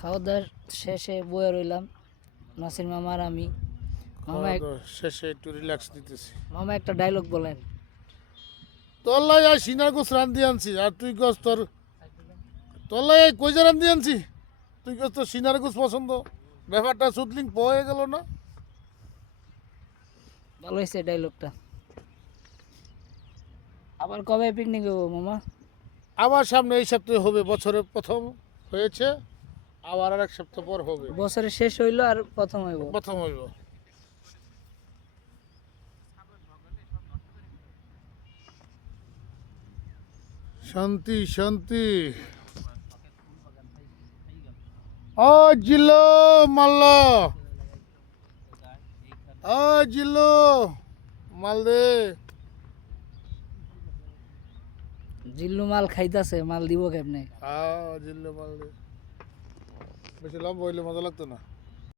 খাওয়া দাওয়ার শেষে বয়ে রইলাম নাসির মামা আর আমি। শেষে একটু রিল্যাক্স দিতেছি। মামা একটা ডায়লগ বলেন। তোর লাই আই সিনার গোস রান্ধি আনছি আর তুই গছ তোর লাই আই কইজা রান্ধি আনছি, তুই গছ তোর সিনার গোস পছন্দ। ব্যাপারটা সুতলিং হয়ে গেল না? ভালো হয়েছে ডায়লগটা। আবার কবে পিকনিক হবো মামা? আবার সামনে এই সপ্তাহে হবে, বছরের প্রথম হয়েছে, আবার আর এক সপ্তাহ পর হবে। বছরের শেষ হইলো আর প্রথম হইব। প্রথম হইব। শান্তি শান্তি। ও জিল্লো মাল্ল, ও জিল্লো মাল দে। জিল্লু মাল খাইতাছে, মাল দিব কেমনে? জিল্লো মাল দে। বেশি লম্বা হইলে মজা লাগতো না।